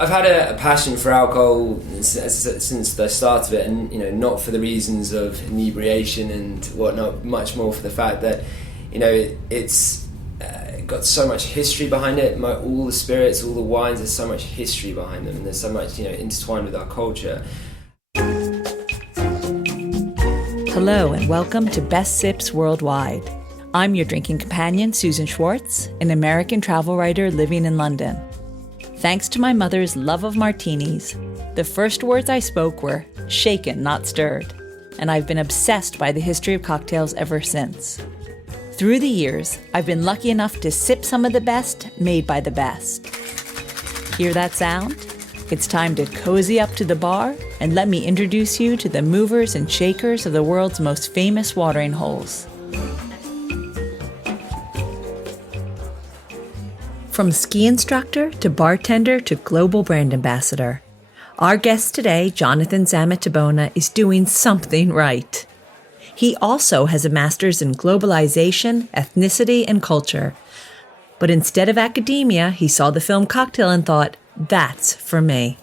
I've had a passion for alcohol since the start of it, and not for the reasons of inebriation and whatnot, much more for the fact that it's got so much history behind it. All the spirits, all the wines, there's so much history behind them, and there's so much intertwined with our culture. Hello and welcome to Best Sips Worldwide. I'm your drinking companion, Susan Schwartz, an American travel writer living in London. Thanks to my mother's love of martinis, the first words I spoke were shaken, not stirred, and I've been obsessed by the history of cocktails ever since. Through the years, I've been lucky enough to sip some of the best made by the best. Hear that sound? It's time to cozy up to the bar and let me introduce you to the movers and shakers of the world's most famous watering holes. From ski instructor to bartender to global brand ambassador, our guest today, Jonathan Zammit-Tabona, is doing something right. He also has a master's in globalization, ethnicity, and culture. But instead of academia, he saw the film Cocktail and thought, that's for me.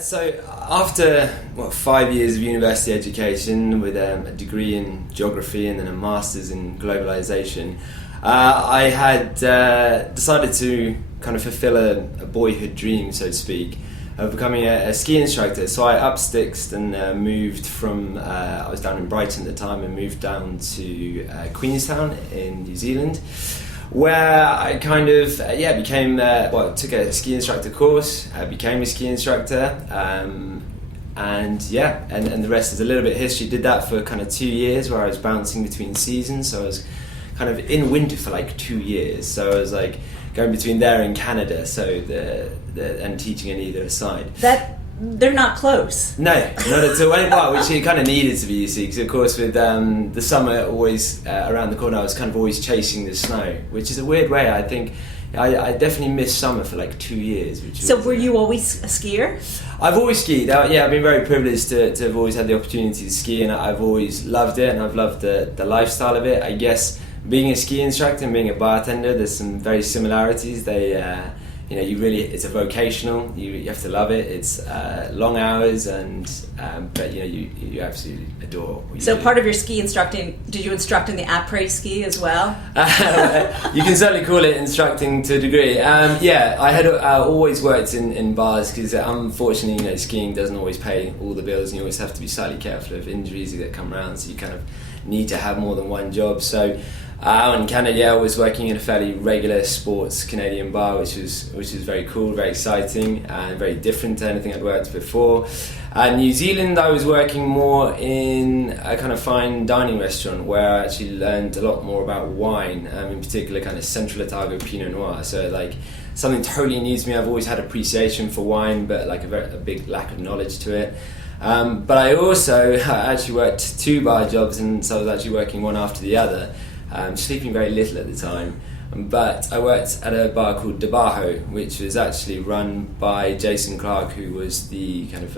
So after 5 years of university education with a degree in geography and then a master's in globalization, I had decided to kind of fulfill a boyhood dream, so to speak, of becoming a ski instructor. So I up sticks and moved from, I was down in Brighton at the time, and moved down to Queenstown in New Zealand, where I kind of became took a ski instructor course, became a ski instructor, and the rest is a little bit of history. Did that for kind of 2 years, where I was bouncing between seasons. So I was kind of in winter for like 2 years. So I was like going between there and Canada. So and teaching on either side. They're not close. No, not at all. Well, which it kind of needed to be, you see, because of course with the summer always around the corner, I was kind of always chasing the snow, which is a weird way. I think I definitely missed summer for like 2 years. Were you always a skier? I've always skied. I've been very privileged to have always had the opportunity to ski, and I've always loved it, and I've loved the lifestyle of it. I guess being a ski instructor and being a bartender, there's some very similarities. It's a vocational. You have to love it. It's long hours, but you absolutely adore what you do. Part of your ski instructing, did you instruct in the après ski as well? You can certainly call it instructing to a degree. I had always worked in bars because unfortunately, skiing doesn't always pay all the bills, and you always have to be slightly careful of injuries that come around. So you kind of need to have more than one job. So. In Canada, I was working in a fairly regular sports Canadian bar, which was very cool, very exciting, and very different to anything I'd worked before. New Zealand, I was working more in a kind of fine dining restaurant where I actually learned a lot more about wine, in particular kind of Central Otago Pinot Noir. So like something totally new to me. I've always had appreciation for wine, but like a big lack of knowledge to it. But I actually worked 2 bar jobs, and so I was actually working one after the other. Sleeping very little at the time, but I worked at a bar called Debajo, which was actually run by Jason Clark, who was the kind of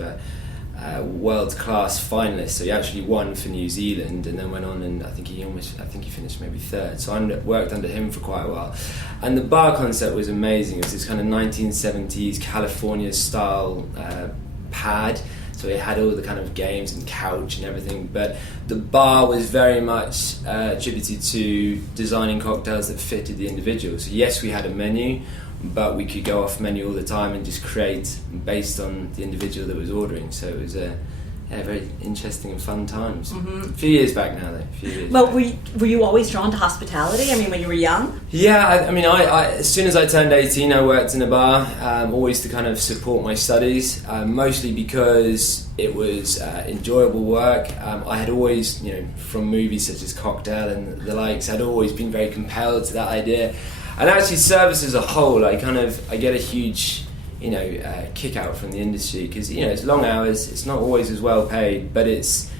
world-class finalist. So he actually won for New Zealand, and then went on, and I think he finished maybe 3rd. So I worked under him for quite a while, and the bar concept was amazing. It was this kind of 1970s California style pad. So it had all the kind of games and couch and everything, but the bar was very much attributed to designing cocktails that fitted the individual. So yes, we had a menu, but we could go off menu all the time and just create based on the individual that was ordering. So it was very interesting and fun times. Mm-hmm. A few years back now, though. Were you always drawn to hospitality? I mean, when you were young? Yeah, I as soon as I turned 18, I worked in a bar, always to kind of support my studies, mostly because it was enjoyable work. I had always, from movies such as Cocktail and the likes, I'd always been very compelled to that idea. And actually, service as a whole, I get a huge kick out from the industry because it's long hours, it's not always as well paid, but it's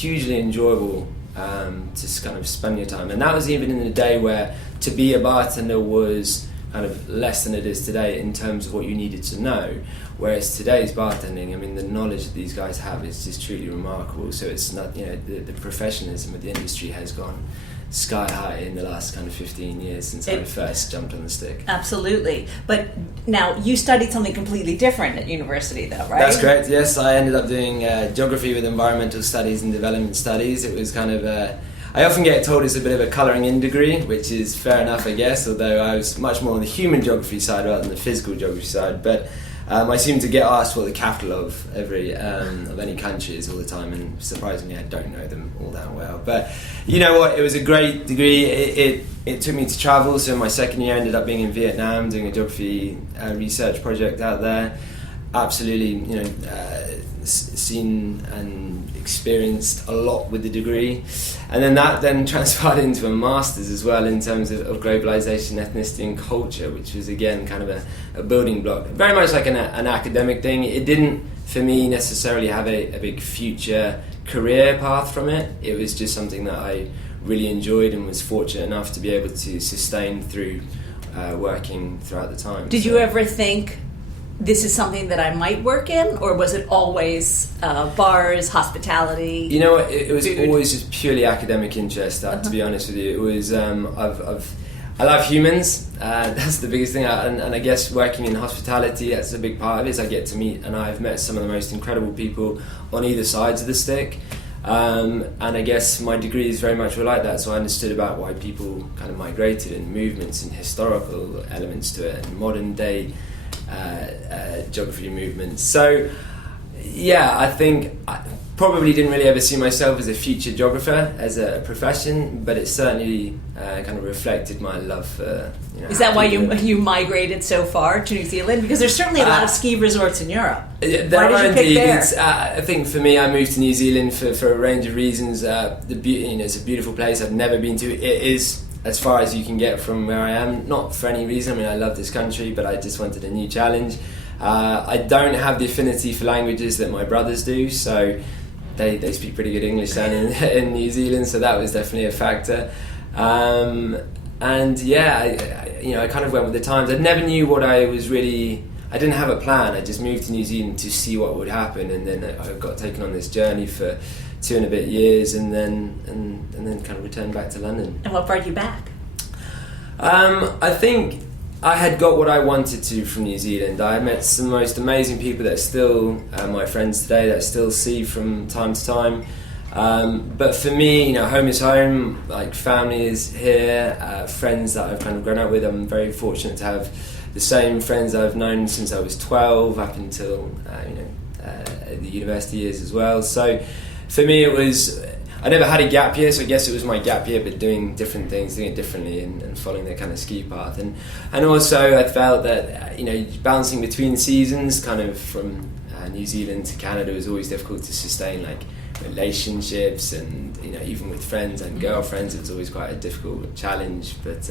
hugely enjoyable to kind of spend your time. And that was even in the day where to be a bartender was kind of less than it is today in terms of what you needed to know, whereas today's bartending, the knowledge that these guys have is just truly remarkable. So it's not, the professionalism of the industry has gone sky high in the last kind of 15 years since I first jumped on the stick. Absolutely. But now you studied something completely different at university though, right? That's correct, yes. I ended up doing geography with environmental studies and development studies. It was kind of I often get told it's a bit of a colouring in degree, which is fair enough, I guess, although I was much more on the human geography side rather than the physical geography side. But I seem to get asked what the capital of any country is all the time, and surprisingly I don't know them all that well. But you know what, it was a great degree. It took me to travel, so my second year I ended up being in Vietnam doing a geography research project out there. Absolutely, seen and experienced a lot with the degree, and then that transpired into a master's as well in terms of globalization, ethnicity and culture, which was again kind of a building block, very much like an academic thing. It didn't for me necessarily have a big future career path from it. It was just something that I really enjoyed and was fortunate enough to be able to sustain through working throughout the time. Did you ever think this is something that I might work in, or was it always bars, hospitality? You know what, it was food? always just purely academic interest, to be honest with you. It was, I love humans, that's the biggest thing, and I guess working in hospitality, that's a big part of it, is I get to meet, and I've met some of the most incredible people on either sides of the stick. And I guess my degrees very much were like that, so I understood about why people kind of migrated, and movements and historical elements to it, and modern day geography movements. So yeah, I think I probably didn't really ever see myself as a future geographer as a profession, but it certainly kind of reflected my love for, Is that why you migrated so far to New Zealand? Because there's certainly a lot of ski resorts in Europe. There are indeed. I think for me, I moved to New Zealand for a range of reasons. It's a beautiful place I've never been to. It is as far as you can get from where I am, not for any reason. I mean, I love this country, but I just wanted a new challenge. I don't have the affinity for languages that my brothers do, so they speak pretty good English down in New Zealand, so that was definitely a factor. And yeah, I kind of went with the times. I never knew what I didn't have a plan. I just moved to New Zealand to see what would happen, and then I got taken on this journey for 2 and a bit years, and then kind of returned back to London. And what brought you back? I think I had got what I wanted to from New Zealand. I met some most amazing people that are still my friends today, that I still see from time to time. But for me, home is home. Like, family is here. Friends that I've kind of grown up with. I'm very fortunate to have the same friends I've known since I was 12 up until the university years as well. So for me, it was, I never had a gap year, so I guess it was my gap year, but doing different things, doing it differently, and following the kind of ski path. And also I felt that, bouncing between seasons, kind of from New Zealand to Canada, was always difficult to sustain, like, relationships, and, even with friends and girlfriends, it was always quite a difficult challenge. But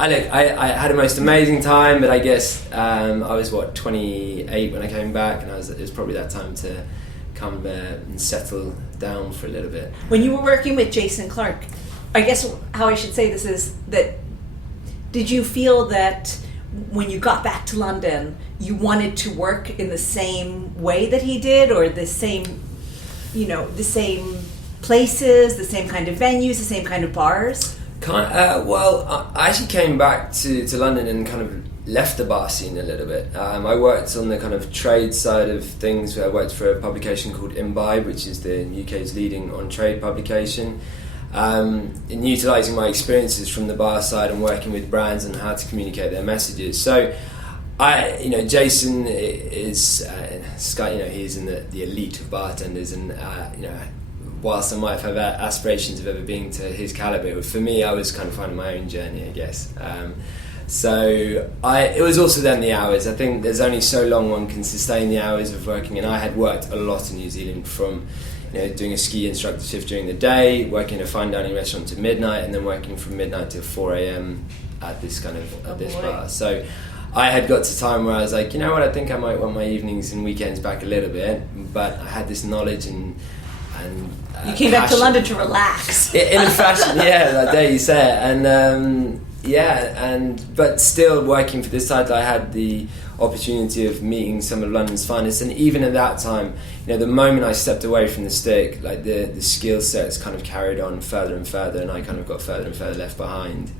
I had a most amazing time, but I guess I was, 28 when I came back, and it was probably that time to come and settle down for a little bit. When you were working with Jason Clark, I guess how I should say this is that, did you feel that when you got back to London, you wanted to work in the same way that he did, or the same places, the same kind of venues, the same kind of bars? Well, I actually came back to London and kind of left the bar scene a little bit. I worked on the kind of trade side of things. I worked for a publication called Imbibe, which is the UK's leading on-trade publication, in utilising my experiences from the bar side and working with brands and how to communicate their messages. So Jason is he's in the elite of bartenders, and whilst I might have aspirations of ever being to his calibre, for me, I was kind of finding my own journey, I guess. So it was also then the hours. I think there's only so long one can sustain the hours of working, and I had worked a lot in New Zealand, from doing a ski instructor shift during the day, working in a fine dining restaurant to midnight, and then working from midnight till 4 a.m. at this kind of this bar. So I had got to a time where I was like, I think I might want my evenings and weekends back a little bit, but I had this knowledge and you came back to London to relax. In a fashion, yeah, like there you say it. but still working for this title, I had the opportunity of meeting some of London's finest, and even at that time, the moment I stepped away from the stick, like the skill sets kind of carried on further and further, and I kind of got further and further left behind,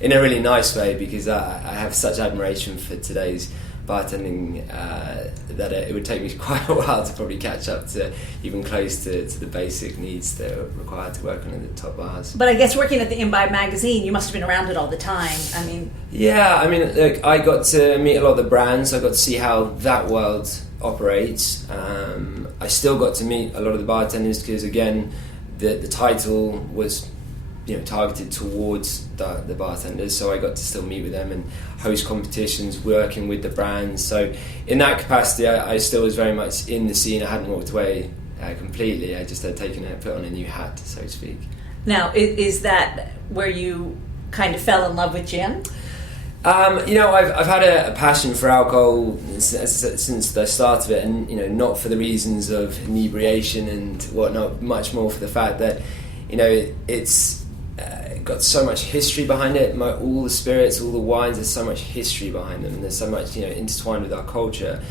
in a really nice way, because I have such admiration for today's bartending that it would take me quite a while to probably catch up to even close to the basic needs that are required to work on at the top bars. But I guess working at the Imbibe magazine, you must have been around it all the time. Look, I got to meet a lot of the brands. I got to see how that world operates. I still got to meet a lot of the bartenders because, again, the title was targeted towards the bartenders, so I got to still meet with them and host competitions, working with the brands. So in that capacity, I still was very much in the scene. I hadn't walked away completely. I just had put on a new hat, so to speak. Now, is that where you kind of fell in love with gin? I've had a passion for alcohol since the start of it, and not for the reasons of inebriation and whatnot, much more for the fact that it's got so much history behind it. All the spirits, all the wines, there's so much history behind them, and there's so much intertwined with our culture,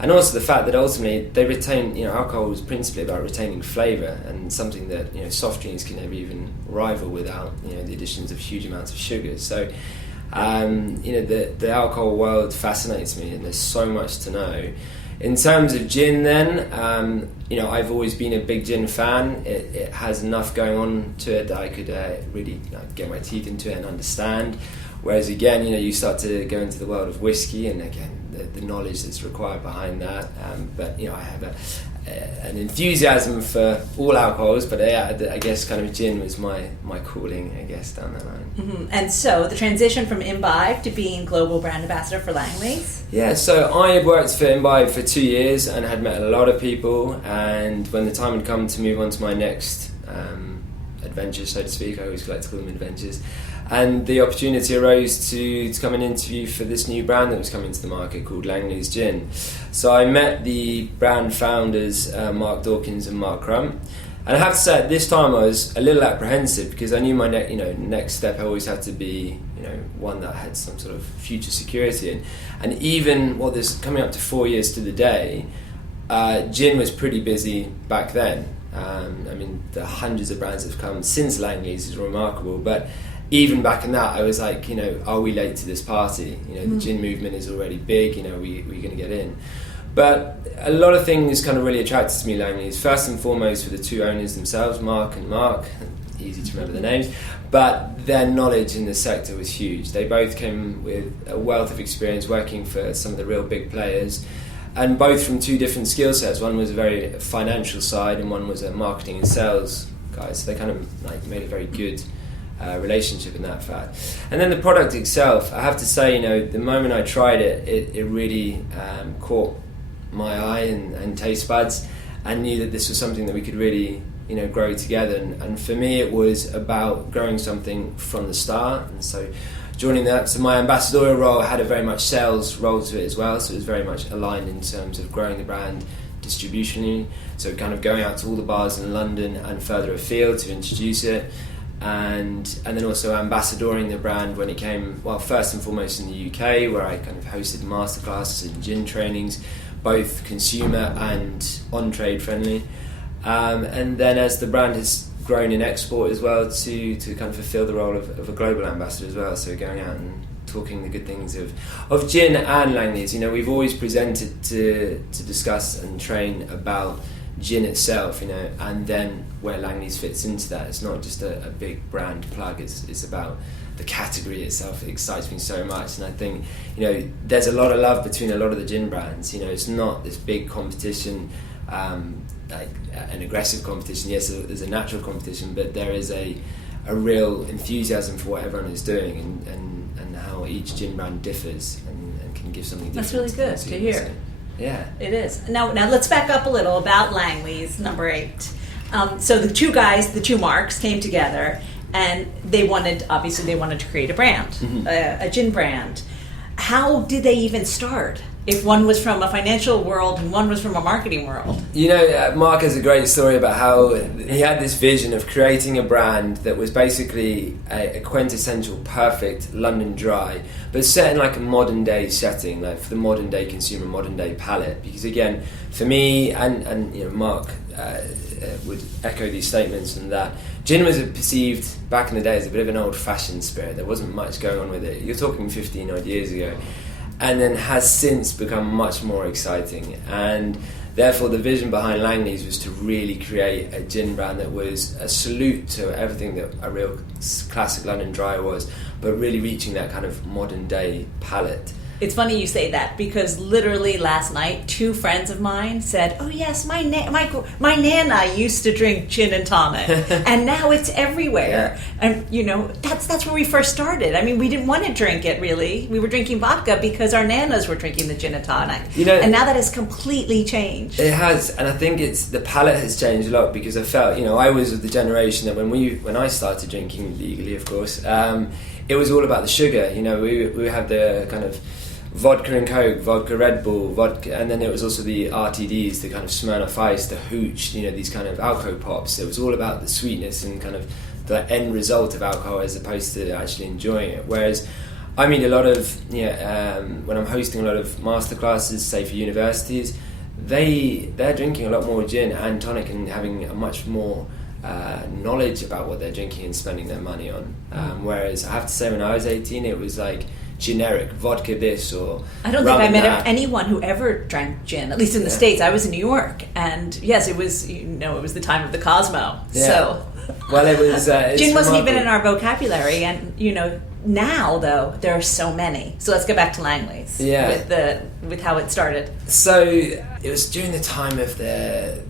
and also the fact that ultimately they retain. Alcohol is principally about retaining flavour, and something that soft drinks can never even rival without the additions of huge amounts of sugar. So the alcohol world fascinates me, and there's so much to know. In terms of gin then, I've always been a big gin fan. It has enough going on to it that I could really get my teeth into it and understand. Whereas again, you start to go into the world of whiskey, and again, the knowledge that's required behind that. But I have an enthusiasm for all alcohols, but I guess kind of gin was my calling, I guess, down that line. Mm-hmm. And so the transition from Imbibe to being global brand ambassador for Langley's? Yeah, so I had worked for Imbibe for 2 years and had met a lot of people, and when the time had come to move on to my next adventure, so to speak, I always like to call them adventures, and the opportunity arose to come and interview for this new brand that was coming to the market called Langley's Gin. So I met the brand founders, Mark Dawkins and Mark Crump, and I have to say at this time I was a little apprehensive because I knew my next step always had to be one that had some sort of future security in. And even there's coming up to 4 years to the day, gin was pretty busy back then. The hundreds of brands that have come since Langley's is remarkable, but even back in that, I was like, are we late to this party? The gin movement is already big, we're going to get in. But a lot of things kind of really attracted to me Langley's. First and foremost for the two owners themselves, Mark and Mark, easy to remember the names, but their knowledge in the sector was huge. They both came with a wealth of experience working for some of the real big players, and both from two different skill sets. One was a very financial side and one was a marketing and sales guy, so they kind of made a very good relationship in that fact. And then the product itself, I have to say, the moment I tried it really caught my eye and taste buds, and knew that this was something that we could really grow together. And for me it was about growing something from the start, and so joining that, so my ambassadorial role had a very much sales role to it as well, so it was very much aligned in terms of growing the brand distributionally, so kind of going out to all the bars in London and further afield to introduce it, and then also ambassadoring the brand when it came, first and foremost in the UK, where I kind of hosted masterclasses and gin trainings, both consumer and on-trade friendly, and then as the brand has grown in export as well, to kind of fulfill the role of a global ambassador as well, so going out and talking the good things of gin and Langley's. We've always presented to discuss and train about gin itself, and then where Langley's fits into that. It's not just a big brand plug, it's about the category itself. It excites me so much, and I think there's a lot of love between a lot of the gin brands. It's not this big competition, like an aggressive competition. Yes, there's a natural competition, but there is a real enthusiasm for what everyone is doing, and how each gin brand differs and can give something different. That's really good to hear. So, yeah, it is. Now let's back up a little about Langley's number 8. So the two Marks came together, and they wanted to create a brand, a gin brand. How did they even start? if one was from a financial world and one was from a marketing world. You know, Mark has a great story about how he had this vision of creating a brand that was basically a quintessential perfect London dry, but set in like a modern day setting, like for the modern day consumer, modern day palate. Because again, for me and you know, Mark would echo these statements, and that gin was perceived back in the day as a bit of an old fashioned spirit. There wasn't much going on with it. You're talking 15 odd years ago. And then has since become much more exciting. And therefore the vision behind Langley's was to really create a gin brand that was a salute to everything that a real classic London dry was, but really reaching that kind of modern day palate. It's funny you say that, because literally last night 2 friends of mine said, oh yes, my nana used to drink gin and tonic, and now it's everywhere. Yeah. And you know, that's where we first started. I mean, we didn't want to drink it really. We were drinking vodka because our nanas were drinking the gin and tonic. You know, and now that has completely changed. It has, and I think the palate has changed a lot, because I felt, you know, I was of the generation that when I started drinking legally, of course, it was all about the sugar. You know, we had the kind of vodka and Coke, vodka Red Bull, vodka, and then it was also the RTDs, the kind of Smirnoff Ice, the Hooch, you know, these kind of alcohol pops. It was all about the sweetness and kind of the end result of alcohol as opposed to actually enjoying it. Whereas, I mean, a lot of, you know, when I'm hosting a lot of masterclasses, say for universities, they're drinking a lot more gin and tonic and having a much more knowledge about what they're drinking and spending their money on. Whereas I have to say, when I was 18, it was like generic vodka this or I don't think I met anyone who ever drank gin, at least in the States. I was in New York, and yes, it was, you know, it was the time of the Cosmo. Yeah. So well, it was gin wasn't even in our vocabulary, and you know, now though there are so many. So let's go back to Langley's with how it started. So it was during the time of the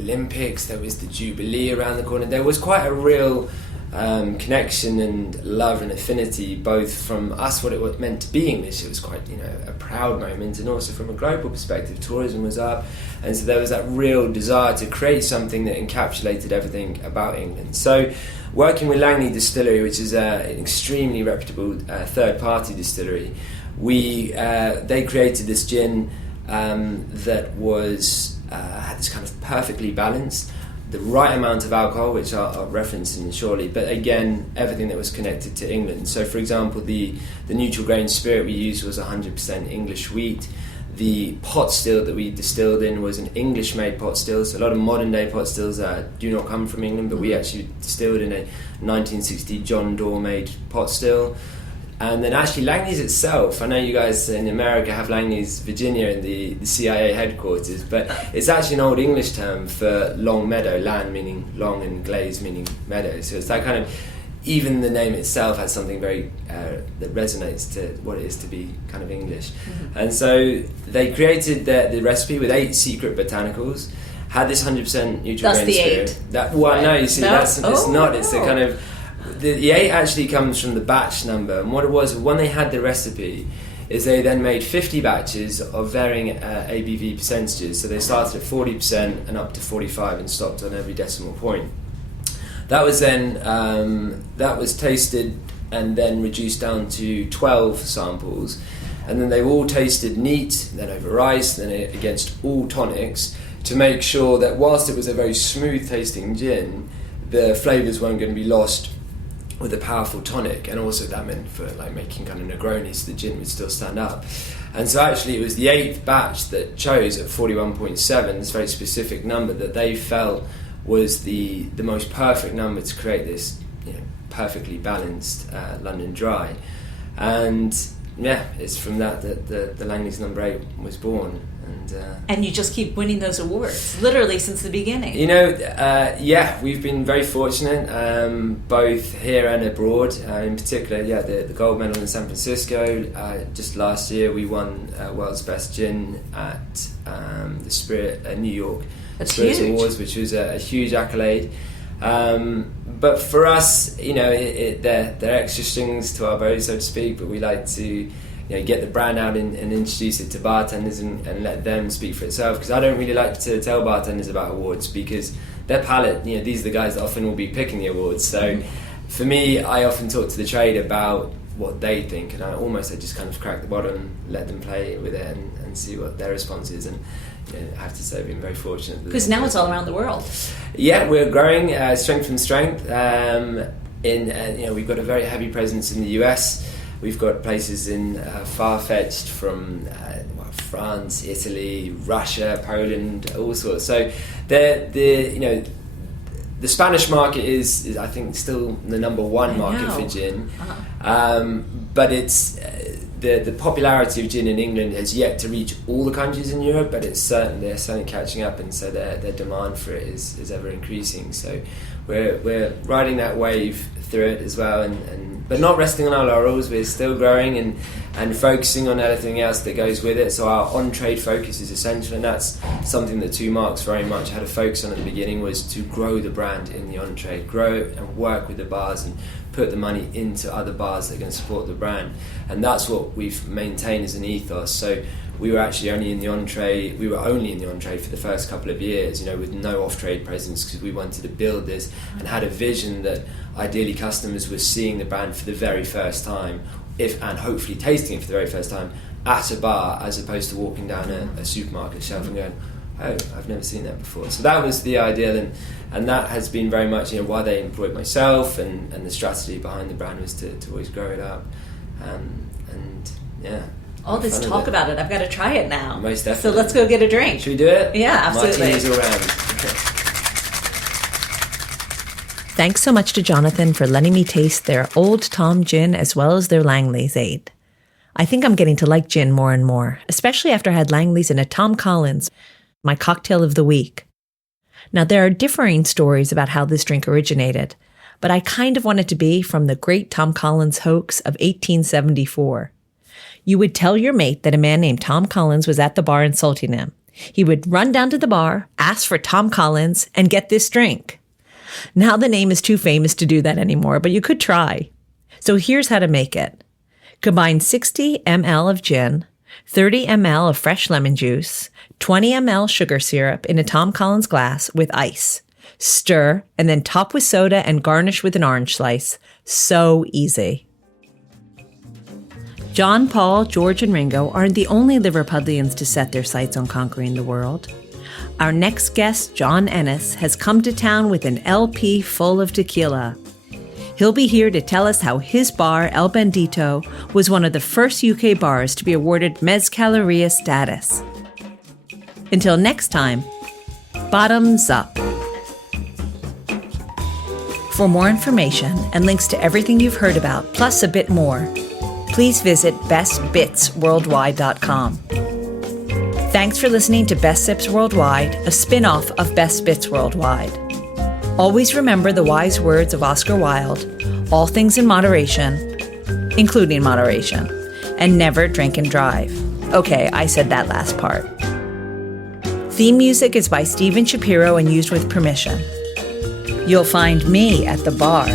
Olympics. There was the Jubilee around the corner. There was quite a real connection and love and affinity, both from us, what it meant to be English. It was quite, you know, a proud moment, and also from a global perspective, tourism was up, and so there was that real desire to create something that encapsulated everything about England. So working with Langley Distillery, which is an extremely reputable third-party distillery, they created this gin that was had this kind of perfectly balanced, the right amount of alcohol, which I'll reference in shortly, but again, everything that was connected to England. So for example, the neutral grain spirit we used was 100% English wheat. The pot still that we distilled in was an English-made pot still. So a lot of modern-day pot stills do not come from England, but we actually distilled in a 1960 John Doerr-made pot still. And then actually Langley's itself, I know you guys in America have Langley's Virginia in the CIA headquarters, but it's actually an old English term for long meadow, land meaning long and glaze meaning meadow. So it's that kind of, even the name itself has something very that resonates to what it is to be kind of English. Mm-hmm. And so they created the recipe with 8 secret botanicals, had this 100% neutral grain spirit. It's not. It's the kind of, the 8 actually comes from the batch number, and what it was when they had the recipe is they then made 50 batches of varying ABV percentages. So they started at 40% and up to 45 and stopped on every decimal point. That was then that was tasted and then reduced down to 12 samples, and then they all tasted neat, then over rice, then against all tonics, to make sure that whilst it was a very smooth tasting gin, the flavours weren't going to be lost with a powerful tonic, and also that meant for like making kind of Negronis, the gin would still stand up. And so actually it was the 8th batch that chose at 41.7, this very specific number that they felt was the most perfect number to create this, you know, perfectly balanced London dry. And yeah, it's from that the Langley's number 8 was born. And you just keep winning those awards, literally since the beginning. You know, we've been very fortunate, both here and abroad. In particular, the gold medal in San Francisco. Just last year, we won World's Best Gin at the Spirit New York Spirits Awards, which was a huge accolade. But for us, you know, they're extra strings to our bow, so to speak. But we like to, you know, get the brand out and introduce it to bartenders and let them speak for itself, because I don't really like to tell bartenders about awards, because their palate, you know, these are the guys that often will be picking the awards. So for me, I often talk to the trade about what they think, and I just kind of crack the bottom, let them play with it, and see what their response is. And I have to say, I've been very fortunate. Because now it's all around the world. Yeah, we're growing strength from strength. We've got a very heavy presence in the US. We've got places in far-fetched from France, Italy, Russia, Poland, all sorts. So the Spanish market is I think still the number one market for gin. But it's the popularity of gin in England has yet to reach all the countries in Europe, but they're certainly catching up, and so their demand for it is ever increasing. So we're riding that wave through it as well, but not resting on our laurels. We're still growing and focusing on everything else that goes with it. So our on-trade focus is essential, and that's something that Two Marks very much had a focus on at the beginning, was to grow the brand in the on-trade, grow it and work with the bars and put the money into other bars that are going to support the brand. And that's what we've maintained as an ethos. So we were actually only in the on-trade for the first couple of years, with no off-trade presence, because we wanted to build this and had a vision that ideally customers were seeing the brand for the very first time, and hopefully tasting it for the very first time at a bar, as opposed to walking down a supermarket shelf and going, oh, I've never seen that before. So that was the ideal, and that has been very much why they employed myself, and the strategy behind the brand was to always grow it up. All this talk about it, I've got to try it now. Most definitely. So let's go get a drink. Should we do it? Yeah, absolutely. Martinis all round. Thanks so much to Jonathan for letting me taste their Old Tom gin as well as their Langley's 8. I think I'm getting to like gin more and more, especially after I had Langley's in a Tom Collins, my cocktail of the week. Now, there are differing stories about how this drink originated, but I kind of want it to be from the great Tom Collins hoax of 1874. You would tell your mate that a man named Tom Collins was at the bar insulting him. He would run down to the bar, ask for Tom Collins, and get this drink. Now the name is too famous to do that anymore, but you could try. So here's how to make it. Combine 60 ml of gin, 30 ml of fresh lemon juice, 20 ml sugar syrup in a Tom Collins glass with ice. Stir, and then top with soda and garnish with an orange slice. So easy. John, Paul, George, and Ringo aren't the only Liverpudlians to set their sights on conquering the world. Our next guest, John Ennis, has come to town with an LP full of tequila. He'll be here to tell us how his bar, El Bandito, was one of the first UK bars to be awarded Mezcaleria status. Until next time, bottoms up. For more information and links to everything you've heard about, plus a bit more, please visit bestbitsworldwide.com. Thanks for listening to Best Sips Worldwide, a spin-off of Best Bits Worldwide. Always remember the wise words of Oscar Wilde: all things in moderation, including moderation, and never drink and drive. Okay, I said that last part. Theme music is by Steven Shapiro and used with permission. You'll find me at the bar